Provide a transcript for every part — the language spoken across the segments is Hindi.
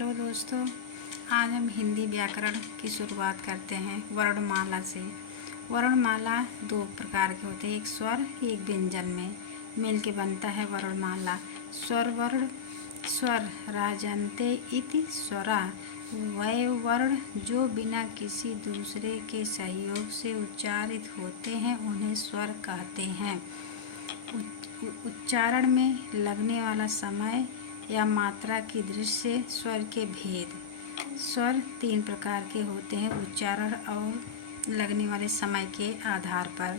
हेलो दोस्तों, आज हम हिंदी व्याकरण की शुरुआत करते हैं वर्णमाला से। वर्णमाला दो प्रकार के होते हैं, एक स्वर एक व्यंजन में मिल के बनता है वर्णमाला। स्वर वर्ण स्वर राजन्ते इति स्वरा, वह वर्ण जो बिना किसी दूसरे के सहयोग से उच्चारित होते हैं उन्हें स्वर कहते हैं। उच्चारण में लगने वाला समय या मात्रा की दृष्टि से स्वर के भेद। स्वर तीन प्रकार के होते हैं उच्चारण और लगने वाले समय के आधार पर।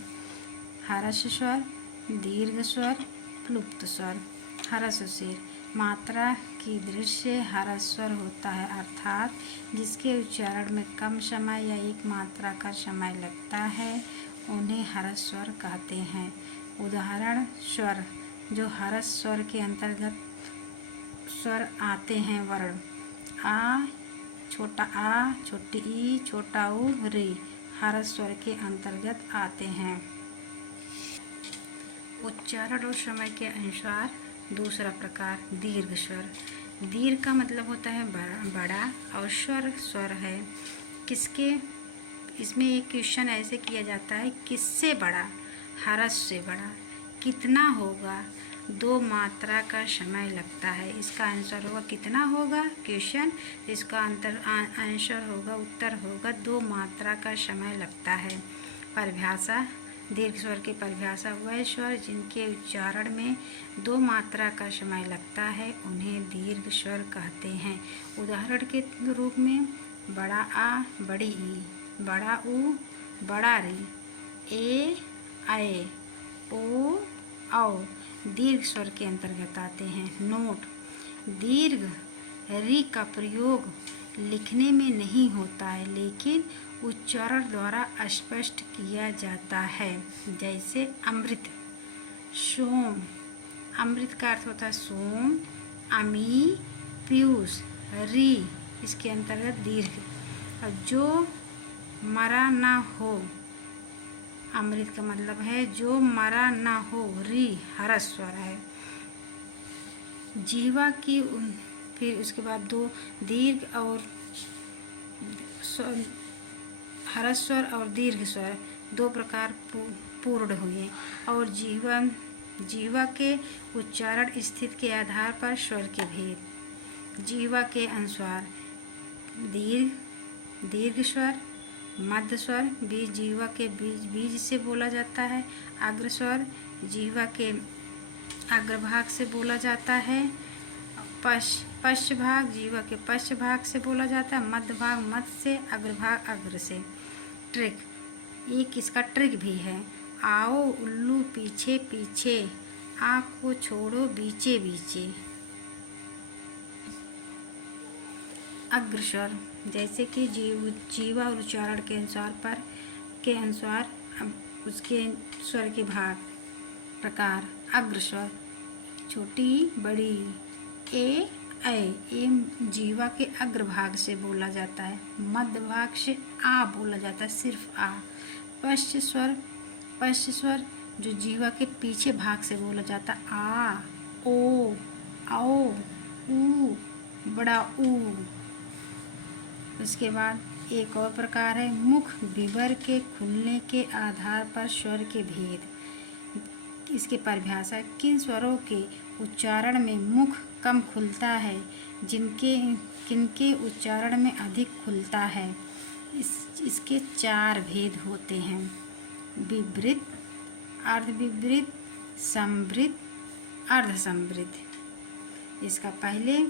ह्रस्व स्वर, दीर्घ स्वर, प्लुप्त स्वर। ह्रस्व स्वर मात्रा की दृष्टि से ह्रस्व स्वर होता है, अर्थात जिसके उच्चारण में कम समय या एक मात्रा का समय लगता है उन्हें ह्रस्व स्वर कहते हैं। उदाहरण स्वर जो ह्रस्व स्वर के अंतर्गत स्वर आते हैं वर्ण आ, छोटा आ, छोटी ई, छोटा ऊ, रे ह्रस्व स्वर के अंतर्गत आते हैं। उच्चारण और समय के अनुसार दूसरा प्रकार दीर्घ स्वर। दीर्घ का मतलब होता है बड़ा और स्वर स्वर है किसके। इसमें एक क्वेश्चन ऐसे किया जाता है, किससे बड़ा? ह्रस्व से बड़ा। कितना होगा? दो मात्रा का समय लगता है। इसका आंसर होगा कितना होगा क्वेश्चन, इसका आंसर होगा उत्तर होगा दो मात्रा का समय लगता है। परिभाषा दीर्घ स्वर की परिभाषा वह स्वर जिनके उच्चारण में दो मात्रा का समय लगता है उन्हें दीर्घ स्वर कहते हैं। उदाहरण के रूप में बड़ा आ, बड़ी ई, बड़ा ऊ, बड़ा री, ए, ऐ, ओ, औ दीर्घ स्वर के अंतर्गत आते हैं। नोट: दीर्घ री का प्रयोग लिखने में नहीं होता है लेकिन उच्चारण द्वारा स्पष्ट किया जाता है। जैसे अमृत, सोम। अमृत का अर्थ होता है सोम। अमी, पीयूष, री इसके अंतर्गत दीर्घ। और जो मरा ना हो, अमृत का मतलब है जो मरा ना हो, री ह्रस्व स्वर है। जीवा की फिर उसके बाद दो दीर्घ और ह्रस्व स्वर और दीर्घ स्वर दो प्रकार पूर्ण हुए और जीवा के उच्चारण स्थिति के आधार पर स्वर के भेद। जीवा के अनुसार दीर्घ स्वर, मध्य स्वर बीज जीवा के बीज से बोला जाता है। अग्र स्वर जीवा के अग्रभाग से बोला जाता है। पश्च भाग जीवा के पश्च भाग से बोला जाता है। मध्य भाग मध्य से, अग्रभाग अग्र से। ट्रिक, एक इसका ट्रिक भी है। आओ उल्लू पीछे पीछे, आ को छोड़ो बीचे बीचे। अग्र स्वर जैसे कि जीवा और उच्चारण के अनुसार उसके स्वर के भाग प्रकार। अग्र स्वर छोटी बड़ी, ए, ऐ जीवा के अग्रभाग से बोला जाता है। मध्य भाग से आ बोला जाता है, सिर्फ आ। पश्च स्वर जो जीवा के पीछे भाग से बोला जाता है। आ, ओ, औ, ऊ, बड़ा ऊ। उसके बाद एक और प्रकार है मुख विवर के खुलने के आधार पर स्वर के भेद। इसकी परिभाषा किन स्वरों के उच्चारण में मुख कम खुलता है, किनके उच्चारण में अधिक खुलता है। इसके चार भेद होते हैं: विवृत, अर्धविवृत, संवृत, अर्धसंवृत। इसका पहले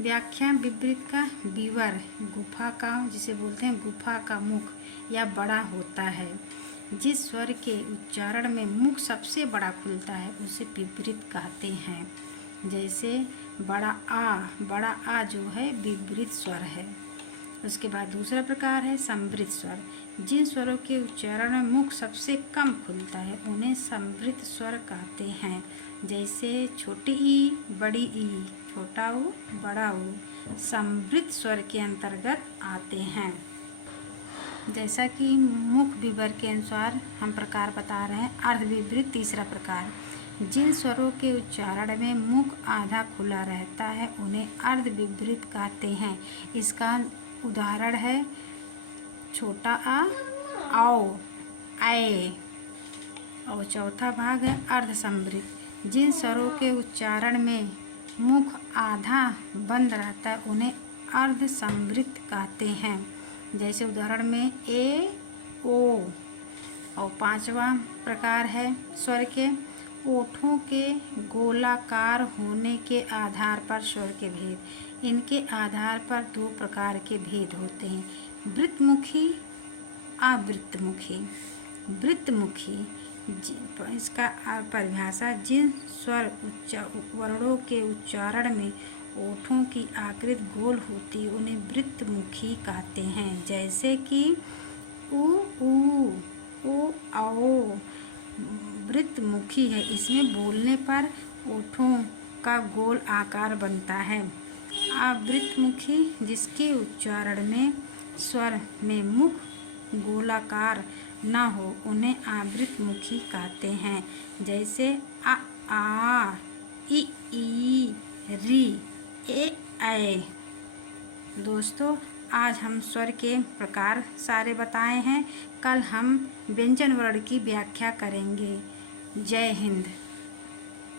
व्याख्या विवृत का विवर गुफा का, जिसे बोलते हैं गुफा का मुख या बड़ा होता है। जिस स्वर के उच्चारण में मुख सबसे बड़ा खुलता है उसे विवृत कहते हैं। जैसे बड़ा आ जो है विवृत स्वर है। उसके बाद दूसरा प्रकार है संवृत स्वर। जिन स्वरों के उच्चारण में मुख सबसे कम खुलता है उन्हें संवृत स्वर कहते हैं। जैसे छोटी ई, बड़ी ई, छोटा ऊ, बड़ा ऊ संवृत स्वर के अंतर्गत आते हैं। जैसा कि मुख विवर के अनुसार हम प्रकार बता रहे हैं। अर्धविवृत तीसरा प्रकार। जिन स्वरों के उच्चारण में मुख आधा खुला रहता है उन्हें अर्ध विवृत कहते हैं। इसका उदाहरण है छोटा आ, आओ, आए। और चौथा भाग है अर्ध संवृत। जिन स्वरों के उच्चारण में मुख आधा बंद रहता है उन्हें अर्ध संवृत कहते हैं। जैसे उदाहरण में ए, ओ। और पांचवा प्रकार है स्वर के ओठों के गोलाकार होने के आधार पर स्वर के भेद। इनके आधार पर दो प्रकार के भेद होते हैं, वृत्तमुखी, आवृत्तमुखी। वृत्तमुखी इसका परिभाषा जिन स्वर वर्णों के उच्चारण में ओठों की आकृति गोल होती है उन्हें वृत्तमुखी कहते हैं। जैसे कि उ, ओ, आओ वृत्तमुखी है। इसमें बोलने पर ओठों का गोल आकार बनता है। आवृत्तमुखी जिसके उच्चारण में स्वर में मुख गोलाकार न हो उन्हें आवृत्तमुखी कहते हैं। जैसे आ, ई, री, ए, ऐ। दोस्तों, आज हम स्वर के प्रकार सारे बताए हैं। कल हम व्यंजन वर्ण की व्याख्या करेंगे। जय हिंद।